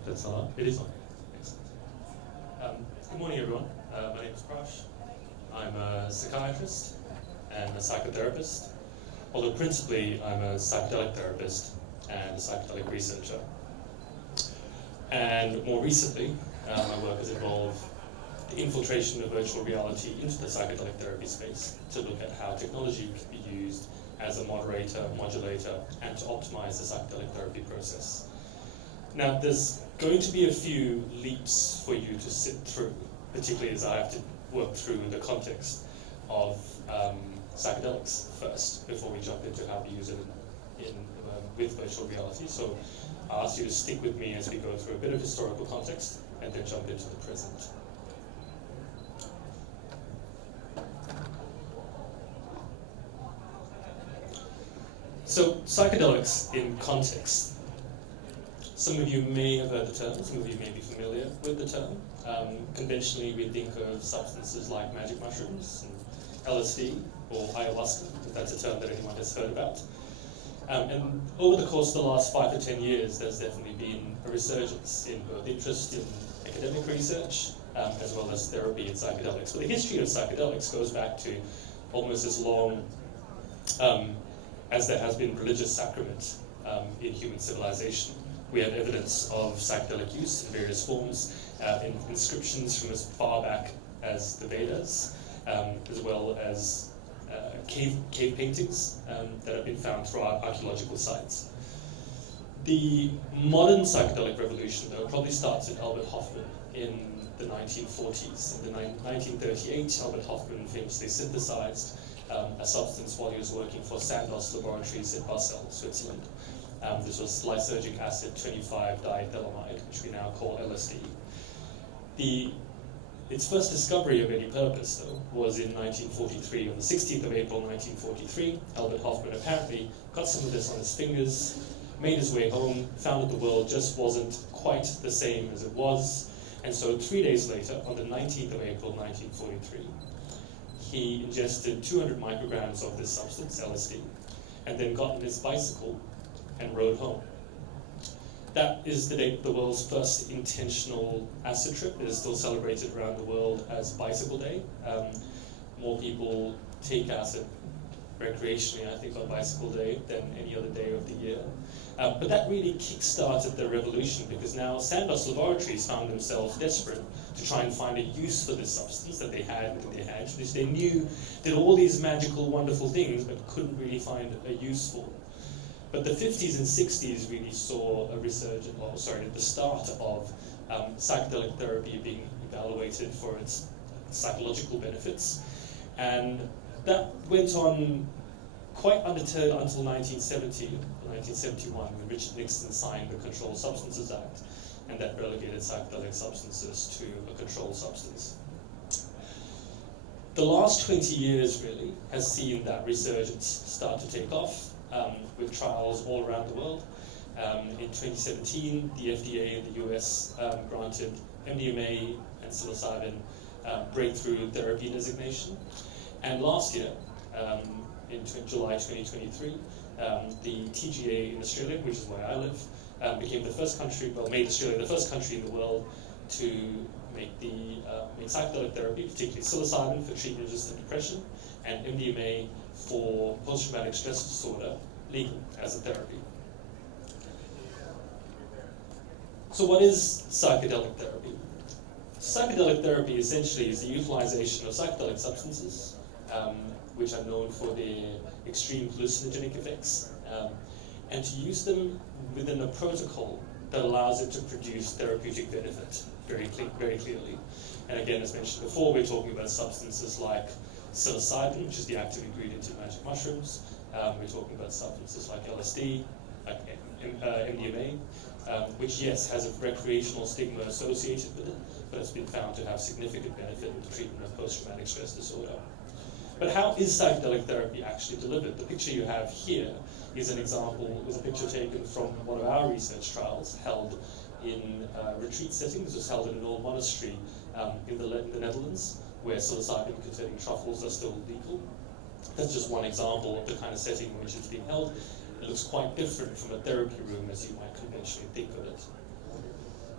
That's on. It is on. Excellent. Good morning, everyone. My name is Prash. I'm a psychiatrist and a psychotherapist, although principally I'm a psychedelic therapist and a psychedelic researcher. And more recently, my work has involved the infiltration of virtual reality into the psychedelic therapy space to look at how technology can be used as a moderator, modulator, and to optimize the psychedelic therapy process. Now, there's going to be a few leaps for you to sit through, particularly as I have to work through the context of psychedelics first, before we jump into how to use it with virtual reality. So I'll ask you to stick with me as we go through a bit of historical context and then jump into the present. So psychedelics in context. Some of you may have heard the term, some of you may be familiar with the term. Conventionally, we think of substances like magic mushrooms, and LSD, or ayahuasca, if that's a term that anyone has heard about. And over the course of the last 5 to 10 years, there's definitely been a resurgence in both interest in academic research, as well as therapy in psychedelics. But the history of psychedelics goes back to almost as long as there has been religious sacrament in human civilization. We have evidence of psychedelic use in various forms, in inscriptions from as far back as the Vedas, as well as cave paintings that have been found throughout archaeological sites. The modern psychedelic revolution, though, probably starts with Albert Hofmann in the 1940s. In 1938, Albert Hofmann famously synthesized a substance while he was working for Sandoz Laboratories in Basel, Switzerland. This was lysergic acid 25-diethylamide, which we now call LSD. Its first discovery of any purpose, though, was in 1943. On the 16th of April 1943, Albert Hofmann apparently got some of this on his fingers, made his way home, found that the world just wasn't quite the same as it was, and so 3 days later, on the 19th of April 1943, he ingested 200 micrograms of this substance, LSD, and then got on his bicycle and rode home. That is the date of the world's first intentional acid trip. It is still celebrated around the world as Bicycle Day. More people take acid recreationally, I think, on Bicycle Day than any other day of the year. But that really kick-started the revolution, because now Sandoz Laboratories found themselves desperate to try and find a use for this substance that they had in their hands, which they knew did all these magical, wonderful things, but couldn't really find a use for. But the 50s and 60s really saw a resurgence, the start of psychedelic therapy being evaluated for its psychological benefits. And that went on quite undeterred until 1970, 1971, when Richard Nixon signed the Controlled Substances Act, and that relegated psychedelic substances to a controlled substance. The last 20 years really has seen that resurgence start to take off, with trials all around the world. In 2017, the FDA in the US granted MDMA and psilocybin breakthrough therapy designation. And last year, in July 2023, the TGA in Australia, which is where I live, became the first country, made Australia the first country in the world to make psychedelic therapy, particularly psilocybin for treatment-resistant depression, and MDMA for post-traumatic stress disorder, legal as a therapy. So what is psychedelic therapy? Psychedelic therapy essentially is the utilization of psychedelic substances, which are known for their extreme hallucinogenic effects, and to use them within a protocol that allows it to produce therapeutic benefit very clearly. And again, as mentioned before, we're talking about substances like psilocybin, which is the active ingredient in magic mushrooms. We're talking about substances like LSD, like MDMA, which, yes, has a recreational stigma associated with it, but it's been found to have significant benefit in the treatment of post-traumatic stress disorder. But how is psychedelic therapy actually delivered? The picture you have here is an example, is a picture taken from one of our research trials held in retreat settings. This was held in an old monastery in the Netherlands, where psilocybin-containing truffles are still legal. That's just one example of the kind of setting in which it's being held. It looks quite different from a therapy room as you might conventionally think of it.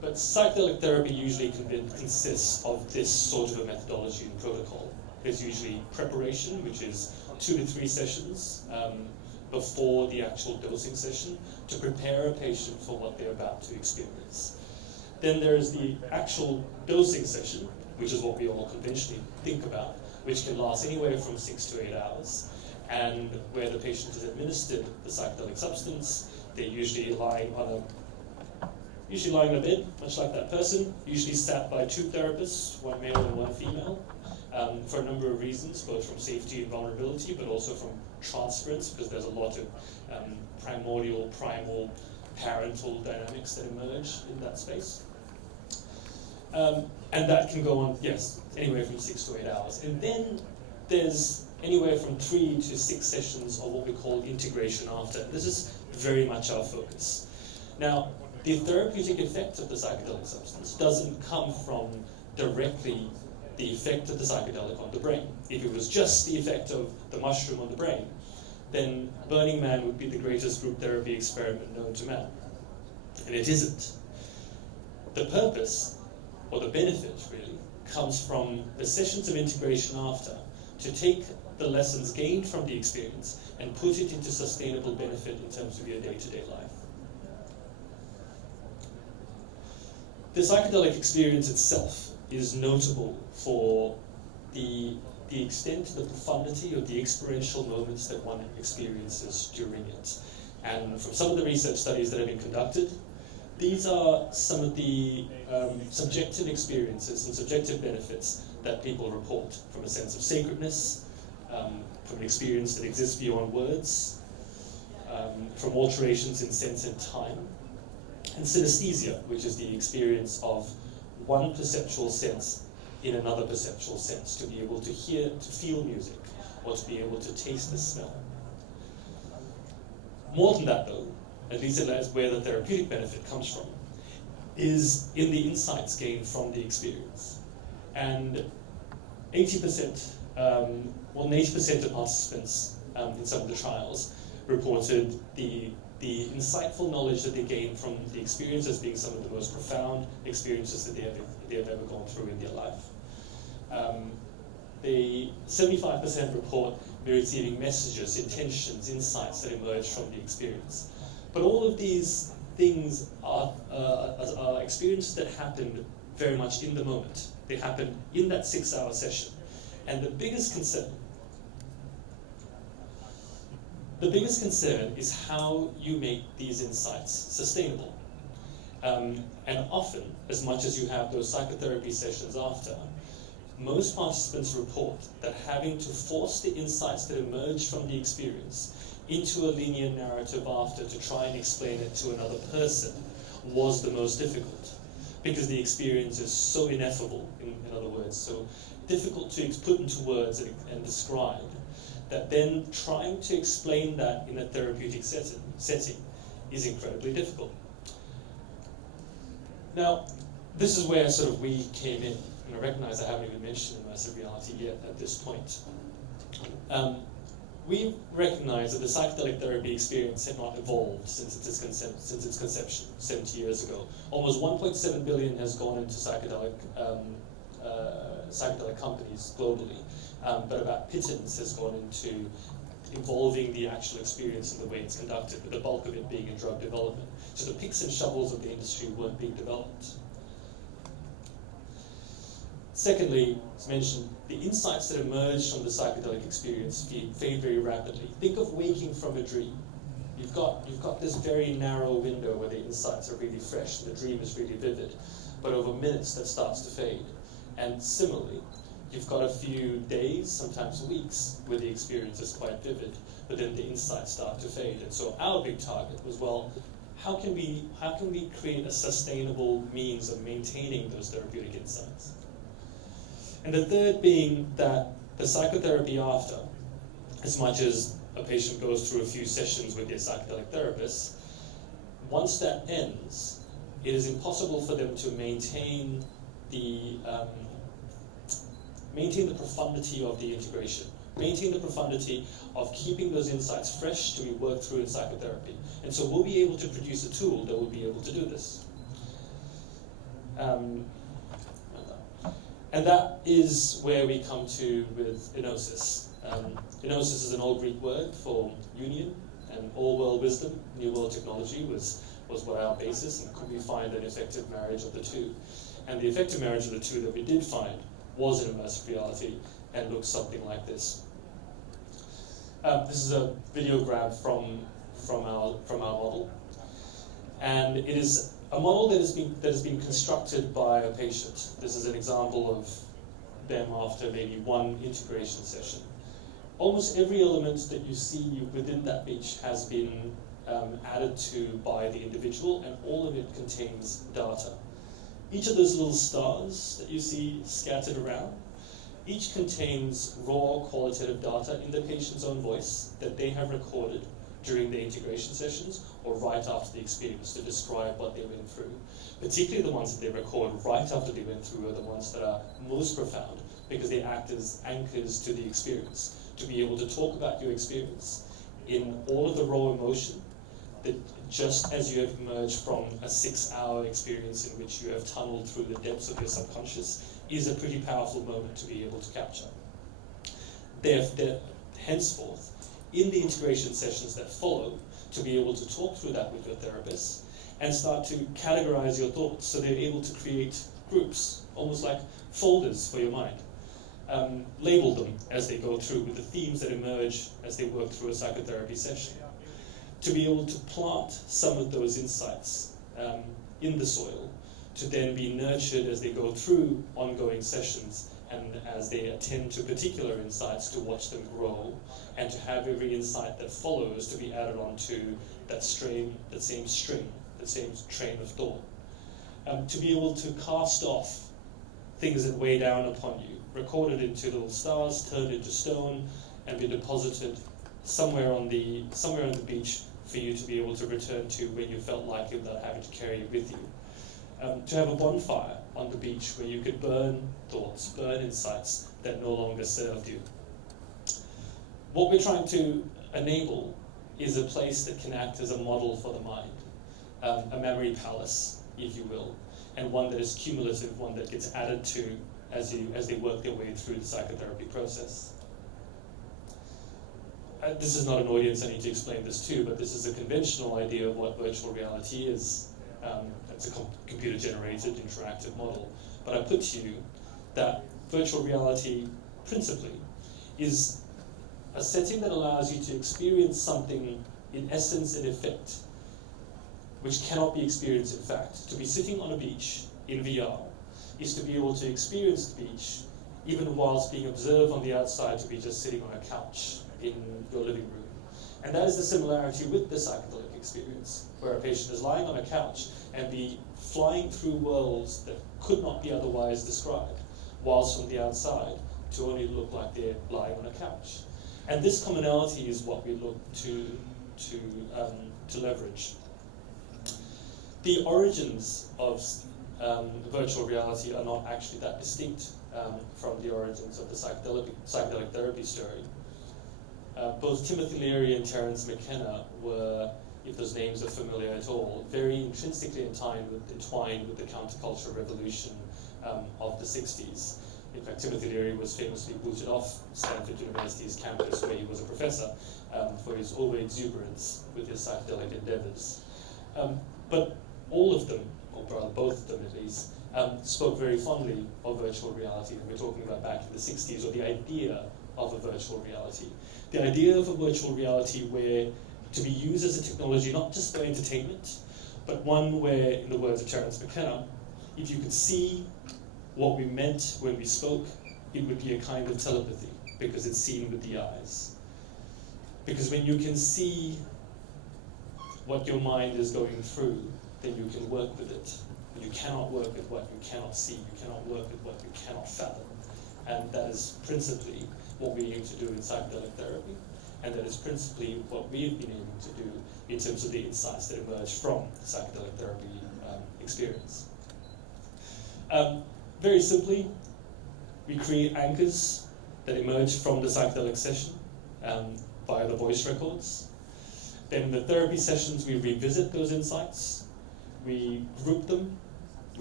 But psychedelic therapy usually consists of this sort of a methodology and protocol. There's usually preparation, which is 2 to 3 sessions before the actual dosing session to prepare a patient for what they're about to experience. Then there's the actual dosing session, which is what we all conventionally think about, which can last anywhere from 6 to 8 hours, and where the patient is administered the psychedelic substance. They're usually lying on a bed, much like that person, usually sat by 2 therapists, 1 male and 1 female, for a number of reasons, both from safety and vulnerability, but also from transference, because there's a lot of primal, parental dynamics that emerge in that space. And that can go on, yes, anywhere from 6 to 8 hours. And then there's anywhere from 3 to 6 sessions of what we call integration after. This is very much our focus. Now, the therapeutic effect of the psychedelic substance doesn't come from directly the effect of the psychedelic on the brain. If it was just the effect of the mushroom on the brain, then Burning Man would be the greatest group therapy experiment known to man. And it isn't. The purpose, or the benefit really, comes from the sessions of integration after, to take the lessons gained from the experience and put it into sustainable benefit in terms of your day-to-day life. The psychedelic experience itself is notable for the extent, the profundity of the experiential moments that one experiences during it. And from some of the research studies that have been conducted, these are some of the subjective experiences and subjective benefits that people report, from a sense of sacredness, from an experience that exists beyond words, from alterations in sense and time, and synesthesia, which is the experience of one perceptual sense in another perceptual sense, to be able to hear, to feel music, or to be able to taste the smell. More than that though, at least that's where the therapeutic benefit comes from, is in the insights gained from the experience. And 80%, more than 80% of participants in some of the trials reported the insightful knowledge that they gained from the experience as being some of the most profound experiences that they have ever gone through in their life. 75% report receiving messages, intentions, insights that emerge from the experience. But all of these things are experiences that happened very much in the moment. They happened in that 6-hour session. And the biggest concern is how you make these insights sustainable. And often, as much as you have those psychotherapy sessions after, most participants report that having to force the insights that emerge from the experience into a linear narrative after to try and explain it to another person was the most difficult, because the experience is so ineffable, in other words, so difficult to put into words and describe, that then trying to explain that in a therapeutic setting is incredibly difficult. Now, this is where sort of we came in, and I recognize I haven't even mentioned immersive reality yet at this point. We recognize that the psychedelic therapy experience had not evolved since its conception 70 years ago. Almost 1.7 billion has gone into psychedelic companies globally, but about pittance has gone into involving the actual experience and the way it's conducted, with the bulk of it being in drug development. So the picks and shovels of the industry weren't being developed. Secondly, as mentioned, the insights that emerge from the psychedelic experience fade very rapidly. Think of waking from a dream. You've got this very narrow window where the insights are really fresh and the dream is really vivid, but over minutes that starts to fade. And similarly, you've got a few days, sometimes weeks, where the experience is quite vivid, but then the insights start to fade. And so our big target was, well, how can we create a sustainable means of maintaining those therapeutic insights? And the third being that the psychotherapy after, as much as a patient goes through a few sessions with their psychedelic therapist, once that ends, it is impossible for them to maintain the profundity of the integration, maintain the profundity of keeping those insights fresh to be worked through in psychotherapy. And so we'll be able to produce a tool that will be able to do this. And that is where we come to with Enosis. Enosis is an old Greek word for union, and all world wisdom, new world technology was what our basis, and could we find an effective marriage of the two? And the effective marriage of the two that we did find was an immersive reality and looks something like this. This is a video grab from our model, and it is a model that has been constructed by a patient. This is an example of them after maybe one integration session. Almost every element that you see within that beach has been added to by the individual, and all of it contains data. Each of those little stars that you see scattered around, each contains raw qualitative data in the patient's own voice that they have recorded during the integration sessions or right after the experience to describe what they went through. Particularly the ones that they record right after they went through are the ones that are most profound, because they act as anchors to the experience, to be able to talk about your experience in all of the raw emotion, that just as you have emerged from a 6-hour experience in which you have tunneled through the depths of your subconscious, is a pretty powerful moment to be able to capture. Henceforth, in the integration sessions that follow, to be able to talk through that with your therapist and start to categorize your thoughts, so they're able to create groups, almost like folders for your mind. Label them as they go through with the themes that emerge as they work through a psychotherapy session. To be able to plant some of those insights in the soil, to then be nurtured as they go through ongoing sessions, and as they attend to particular insights, to watch them grow, and to have every insight that follows to be added onto that same train of thought. To be able to cast off things that weigh down upon you, recorded into little stars, turned into stone, and be deposited somewhere on the beach for you to be able to return to when you felt like it, without having to carry it with you. To have a bonfire on the beach where you could burn thoughts, burn insights that no longer served you. What we're trying to enable is a place that can act as a model for the mind, a memory palace, if you will, and one that is cumulative, one that gets added to as they work their way through the psychotherapy process. This is not an audience I need to explain this to, but this is a conventional idea of what virtual reality is. It's a computer-generated interactive model. But I put to you that virtual reality, principally, is a setting that allows you to experience something in essence and effect, which cannot be experienced in fact. To be sitting on a beach in VR is to be able to experience the beach, even whilst being observed on the outside, to be just sitting on a couch in your living room. And that is the similarity with the psychedelic experience, where a patient is lying on a couch and be flying through worlds that could not be otherwise described, whilst from the outside to only look like they're lying on a couch. And this commonality is what we look to leverage. The origins of virtual reality are not actually that distinct from the origins of the psychedelic therapy story. Both Timothy Leary and Terence McKenna were, if those names are familiar at all, very intrinsically entwined with the counterculture revolution of the 60s. In fact, Timothy Leary was famously booted off Stanford University's campus, where he was a professor, for his over-exuberance with his psychedelic endeavors. But all of them, or rather both of them at least, spoke very fondly of virtual reality. And we're talking about back in the 60s, or the idea of a virtual reality. The idea of a virtual reality where to be used as a technology not just for entertainment, but one where, in the words of Terence McKenna, if you could see what we meant when we spoke, it would be a kind of telepathy, because it's seen with the eyes. Because when you can see what your mind is going through, then you can work with it. You cannot work with what you cannot see. You cannot work with what you cannot fathom. And that is principally what we aim to do in psychedelic therapy, and that is principally what we've been aiming to do in terms of the insights that emerge from the psychedelic therapy experience. Very simply, we create anchors that emerge from the psychedelic session via the voice records. Then in the therapy sessions, we revisit those insights, we group them,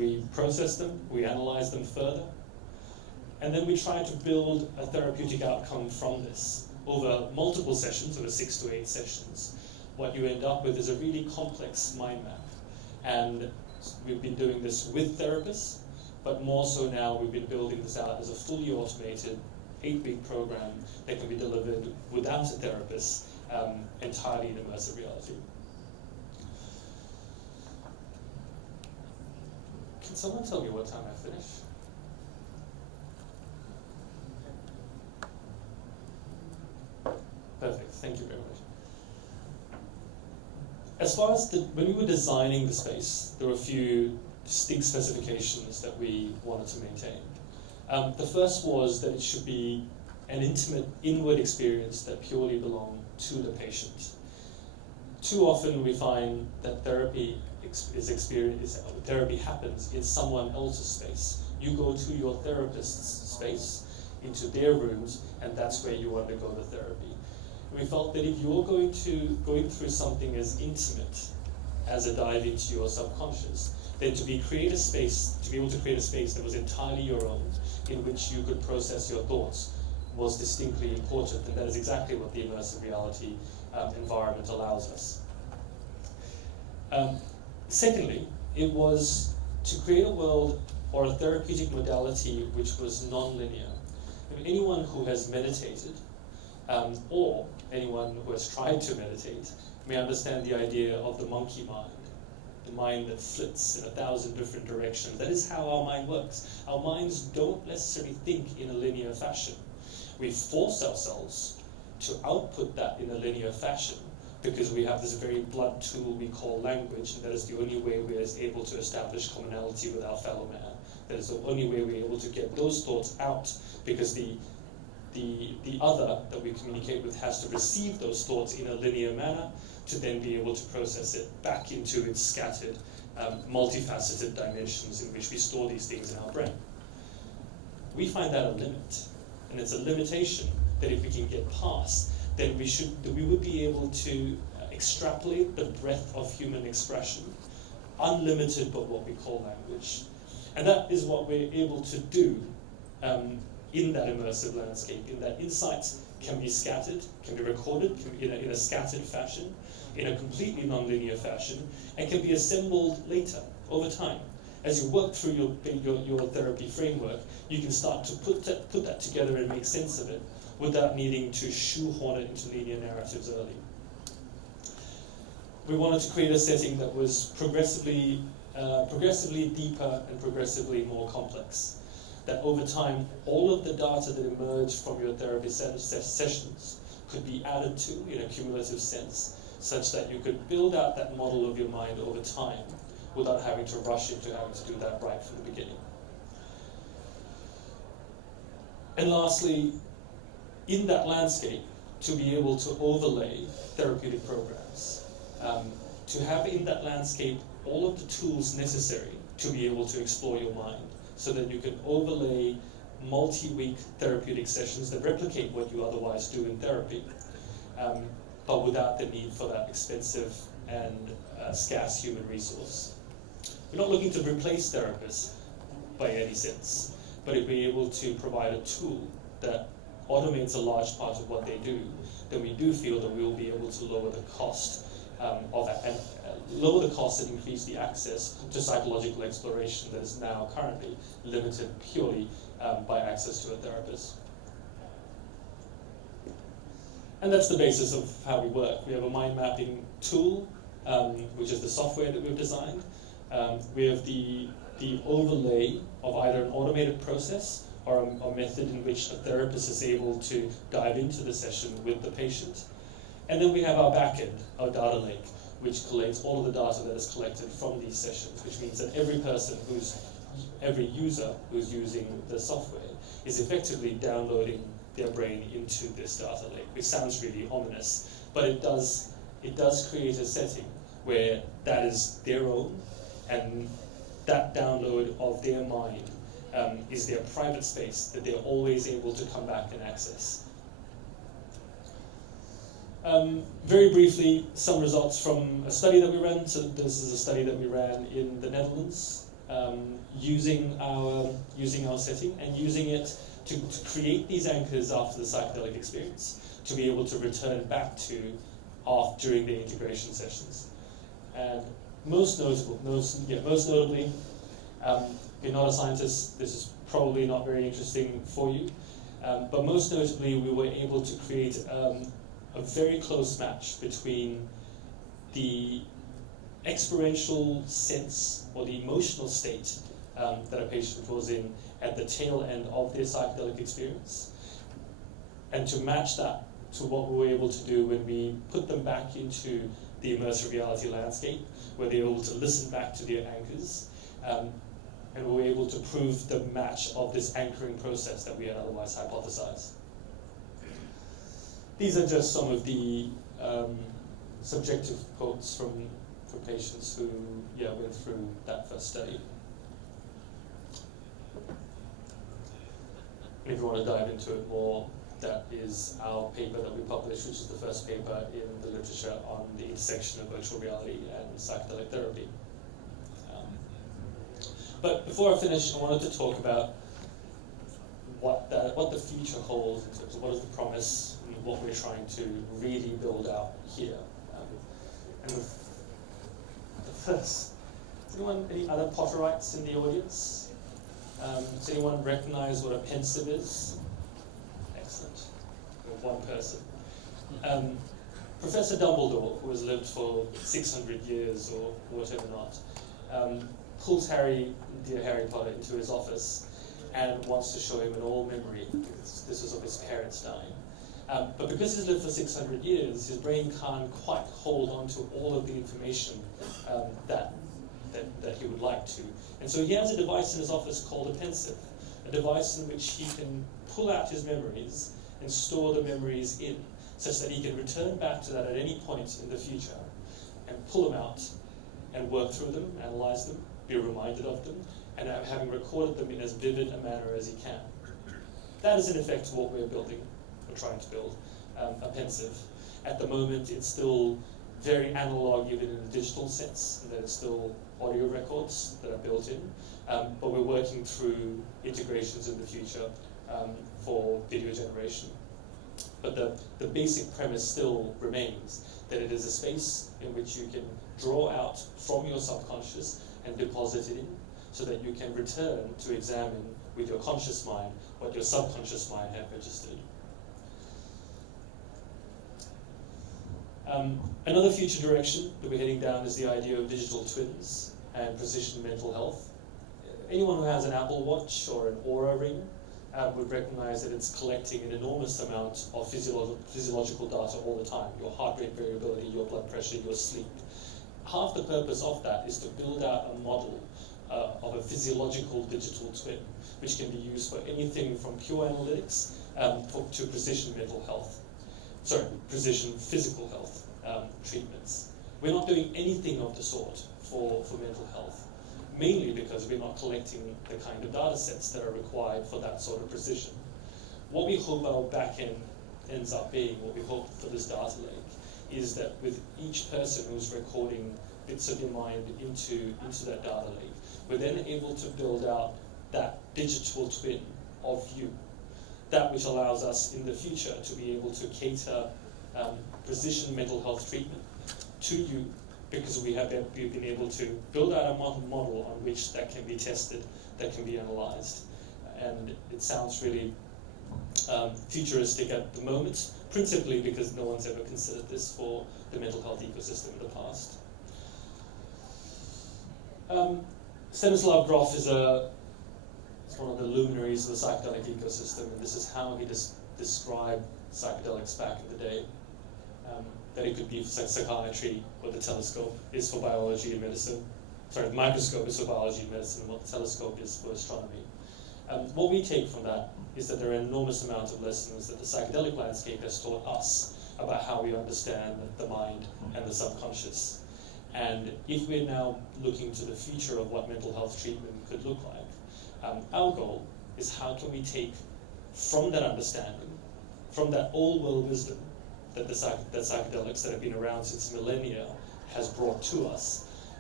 We process them, we analyze them further, and then we try to build a therapeutic outcome from this. Over multiple sessions, over 6 to 8 sessions, what you end up with is a really complex mind map. And we've been doing this with therapists, but more so now we've been building this out as a fully automated 8-week program that can be delivered without a therapist, entirely in immersive reality. Can someone tell me what time I finish? Perfect, thank you very much. As far as when we were designing the space, there were a few distinct specifications that we wanted to maintain. The first was that it should be an intimate, inward experience that purely belonged to the patient. Too often we find that therapy happens in someone else's space. You go to your therapist's space, into their rooms, and that's where you undergo the therapy. We felt that if you're going through something as intimate as a dive into your subconscious, then to be able to create a space that was entirely your own, in which you could process your thoughts, was distinctly important, and that is exactly what the immersive reality environment allows us. Secondly, it was to create a world or a therapeutic modality which was non-linear. Anyone who has meditated, or anyone who has tried to meditate, may understand the idea of the monkey mind, the mind that flits in 1,000 different directions. That is how our mind works. Our minds don't necessarily think in a linear fashion. We force ourselves to output that in a linear fashion because we have this very blunt tool we call language, and that is the only way we are able to establish commonality with our fellow man. That is the only way we're able to get those thoughts out, because the other that we communicate with has to receive those thoughts in a linear manner to then be able to process it back into its scattered, multifaceted dimensions in which we store these things in our brain. We find that a limit, and it's a limitation that if we can get past, then we would be able to extrapolate the breadth of human expression, unlimited but what we call language. And that is what we're able to do in that immersive landscape, in that insights can be scattered, can be recorded in a scattered fashion, in a completely non-linear fashion, and can be assembled later, over time. As you work through your therapy framework, you can start to put that together and make sense of it without needing to shoehorn it into linear narratives early. We wanted to create a setting that was progressively deeper and progressively more complex. That over time, all of the data that emerged from your therapy sessions could be added to in a cumulative sense, such that you could build out that model of your mind over time without having to rush into having to do that right from the beginning. And lastly, in that landscape, to be able to overlay therapeutic programs, to have in that landscape all of the tools necessary to be able to explore your mind, so that you can overlay multi-week therapeutic sessions that replicate what you otherwise do in therapy, but without the need for that expensive and scarce human resource. We're not looking to replace therapists by any sense, but if we're able to provide a tool that automates a large part of what they do, then we do feel that we will be able to lower the cost and increase the access to psychological exploration that is now currently limited purely by access to a therapist. And that's the basis of how we work. We have a mind mapping tool, which is the software that we've designed. We have the overlay of either an automated process or a method in which a therapist is able to dive into the session with the patient. And then we have our backend, our data lake, which collates all of the data that is collected from these sessions, which means that every user who's using the software is effectively downloading their brain into this data lake, which sounds really ominous, but it does create a setting where that is their own, and that download of their mind is their private space that they're always able to come back and access. Very briefly, some results from a study that we ran. So this is a study that we ran in the Netherlands. using our setting and using it to create these anchors after the psychedelic experience, to be able to return back to during the integration sessions. And most notably, if you're not a scientist, this is probably not very interesting for you, but most notably we were able to create a very close match between the experiential sense or the emotional state that a patient was in at the tail end of their psychedelic experience, and to match that to what we were able to do when we put them back into the immersive reality landscape, where they were able to listen back to their anchors, and we were able to prove the match of this anchoring process that we had otherwise hypothesized. These are just some of the subjective quotes from patients who went through that first study. If you want to dive into it more, that is our paper that we published, which is the first paper in the literature on the intersection of virtual reality and psychedelic therapy. But before I finish, I wanted to talk about what the future holds in terms of what is the promise and what we're trying to really build out here. And the first, any other Potterites in the audience? Does anyone recognize what a pensive is? Excellent. One person. Professor Dumbledore, who has lived for 600 years or whatever not, pulls dear Harry Potter, into his office and wants to show him an old memory, because this was of his parents dying. But because he's lived for 600 years, his brain can't quite hold on to all of the information that he would like to. And so he has a device in his office called a pensive, a device in which he can pull out his memories and store the memories in, such that he can return back to that at any point in the future and pull them out and work through them, analyze them, be reminded of them, and having recorded them in as vivid a manner as he can. That is in effect what we're building, we're trying to build, a pensive. At the moment it's still very analog, even in a digital sense, and there's still audio records that are built in, but we're working through integrations in the future for video generation. But the basic premise still remains that it is a space in which you can draw out from your subconscious and deposit it in, so that you can return to examine with your conscious mind what your subconscious mind had registered. Another future direction that we're heading down is the idea of digital twins and precision mental health. Anyone who has an Apple Watch or an Oura Ring would recognize that it's collecting an enormous amount of physiological data all the time, your heart rate variability, your blood pressure, your sleep. Half the purpose of that is to build out a model of a physiological digital twin, which can be used for anything from pure analytics to precision mental health. Precision physical health treatments. We're not doing anything of the sort for mental health, mainly because we're not collecting the kind of data sets that are required for that sort of precision. What we hope our back end ends up being, what we hope for this data lake, is that with each person who's recording bits of your mind into that data lake, we're then able to build out that digital twin of you, that which allows us in the future to be able to cater precision mental health treatment to you, because we've been able to build out a model on which that can be tested, that can be analyzed. And it sounds really futuristic at the moment, principally because no one's ever considered this for the mental health ecosystem in the past. Stanislav Grof is one of the luminaries of the psychedelic ecosystem, and this is how he described psychedelics back in the day. That it could be for psychiatry, what the telescope is for biology and medicine. The microscope is for biology and medicine, and what the telescope is for astronomy. What we take from that is that there are an enormous amount of lessons that the psychedelic landscape has taught us about how we understand the mind and the subconscious. And if we're now looking to the future of what mental health treatment could look like, our goal is how can we take from that understanding, from that old world wisdom that that psychedelics that have been around since millennia has brought to us,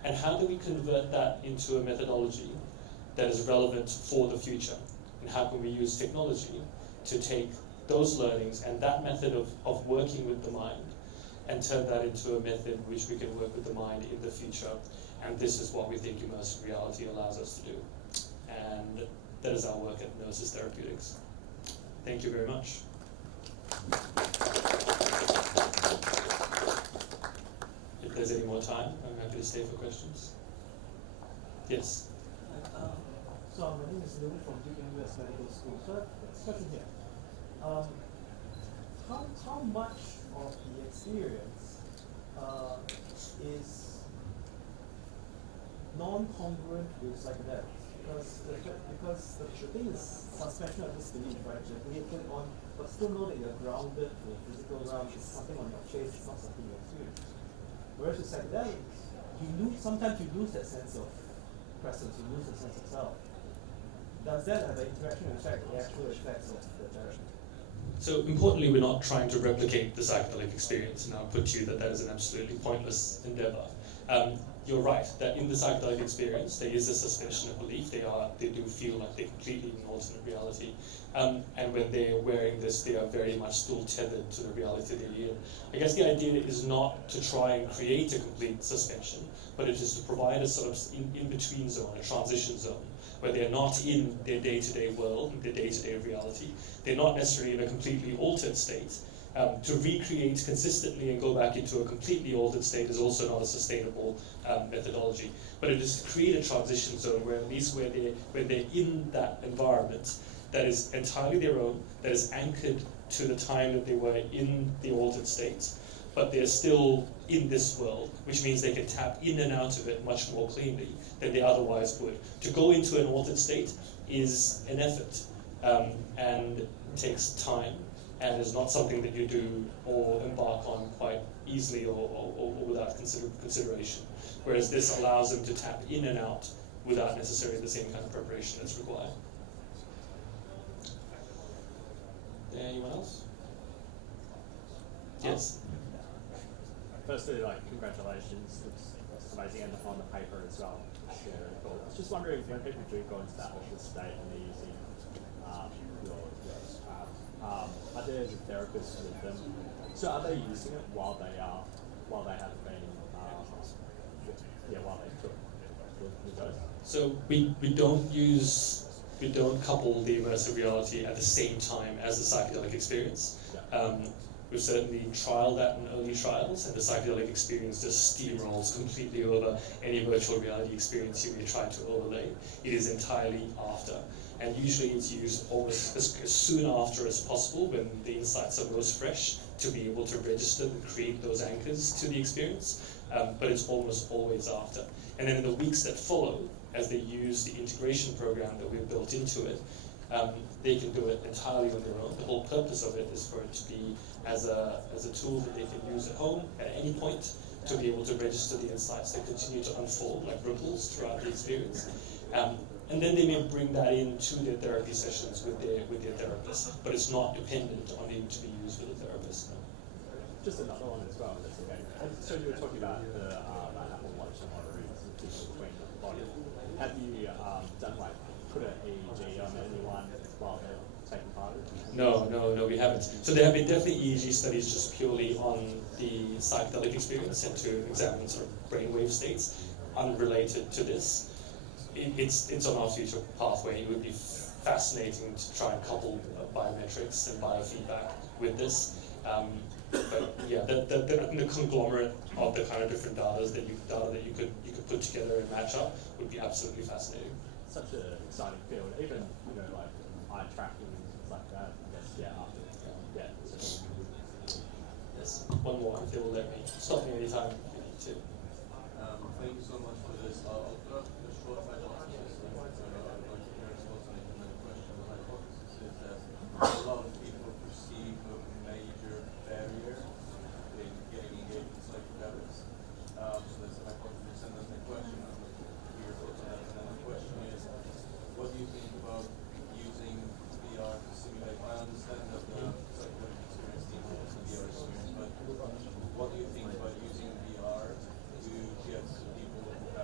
And how do we convert that into a methodology that is relevant for the future? And how can we use technology to take those learnings and that method of working with the mind and turn that into a method which we can work with the mind in the future? And this is what we think immersive reality allows us to do. And that is our work at Enosis Therapeutics. Thank you very much. If there's any more time, I'm happy to stay for questions. Yes? So my name is Louis from Duke University Medical School. So that's a question here. How much of the experience is non-congruent with psychedelics? Because the thing is suspension of disbelief, right? You're created on, but still know that you're grounded to a physical realm. It's something on your face, it's not something you experience. Whereas with psychedelics, sometimes you lose that sense of presence, you lose the sense of self. Does that have an interaction effect, the actual effects of the therapy? So importantly, we're not trying to replicate the psychedelic experience, and I'll put to you that that is an absolutely pointless endeavor. You're right, that in the psychedelic experience, there is a suspension of belief. They do feel like they're completely in an alternate reality. And when they're wearing this, they are very much still tethered to the reality they're in. I guess the idea is not to try and create a complete suspension, but it is to provide a sort of in-between zone, a transition zone, where they're not in their day-to-day world, their day-to-day reality. They're not necessarily in a completely altered state. To recreate consistently and go back into a completely altered state is also not a sustainable methodology. But it is to create a transition zone where at least where they're in that environment that is entirely their own, that is anchored to the time that they were in the altered state, but they're still in this world, which means they can tap in and out of it much more cleanly than they otherwise would. To go into an altered state is an effort and takes time, and is not something that you do or embark on quite easily or without consideration. Whereas this allows them to tap in and out without necessarily the same kind of preparation that's required. Anyone else? Yes? Firstly, congratulations. It's amazing, and on the paper as well. It's really cool. I was just wondering, when people do go into that altered state and they're using your app, are there therapists with them? So are they using it while they have been, while they took the dose? So we don't couple the immersive reality at the same time as the psychedelic experience. Yeah. We've certainly trialed that in early trials, and the psychedelic experience just steamrolls completely over any virtual reality experience you may try to overlay. It is entirely after. And usually it's used almost as soon after as possible when the insights are most fresh to be able to register and create those anchors to the experience, but it's almost always after. And then in the weeks that follow, as they use the integration program that we've built into it, they can do it entirely on their own. The whole purpose of it is for it to be as a tool that they can use at home at any point to be able to register the insights that continue to unfold like ripples throughout the experience. And then they may bring that into their therapy sessions with their therapist, but it's not dependent on needing to be used with a therapist. No. Just another one as well, if that's okay. So you were talking about the Apple Watch and monitors between the body. Have you done put an EEG on anyone while they're taking part of it? No, we haven't. So there have been definitely EEG studies just purely on the psychedelic experience and to examine sort of brainwave states unrelated to this. It's on our future pathway. It would be fascinating to try and couple biometrics and biofeedback with this. But yeah, the conglomerate of the kind of different data that you could put together and match up would be absolutely fascinating. Such an exciting field, even eye tracking and things like that. I guess Yes, one more if they will let me. Stop me anytime if you need to. Thank you so much for this. I'll put up a short hypothesis. I'm going to hear your thoughts on it, and then the question. The hypothesis is that a lot of people perceive a major barrier in getting engaged with psychedelics. So that's the hypothesis, and then the question. I'm going to hear your thoughts on that, and then the question is, what do you think about using VR to simulate? I understand that the psychedelic experience needs also VR experience, but what do you think about using VR to get people who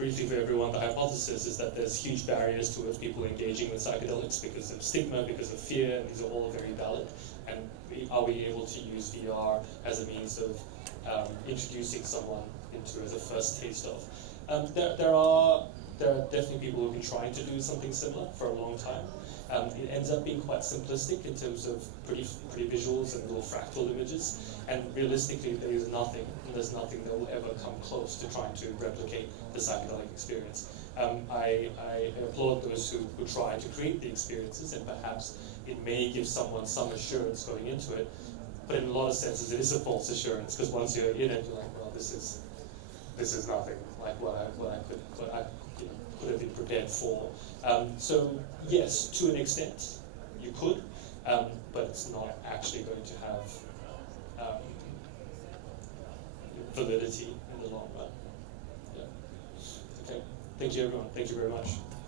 briefly for everyone, the hypothesis is that there's huge barriers towards people engaging with psychedelics because of stigma, because of fear, and these are all very valid. And are we able to use VR as a means of introducing someone into as a first taste of? There are definitely people who've been trying to do something similar for a long time. It ends up being quite simplistic in terms of pretty visuals and little fractal images, and realistically there's nothing that will ever come close to trying to replicate the psychedelic experience. I applaud those who try to create the experiences, and perhaps it may give someone some assurance going into it, but in a lot of senses it is a false assurance, because once you're in it, you're like, well, this is nothing like what I could have been prepared for. So yes, to an extent, you could, but it's not actually going to have validity in the long run. Yeah. Okay. Thank you, everyone. Thank you very much.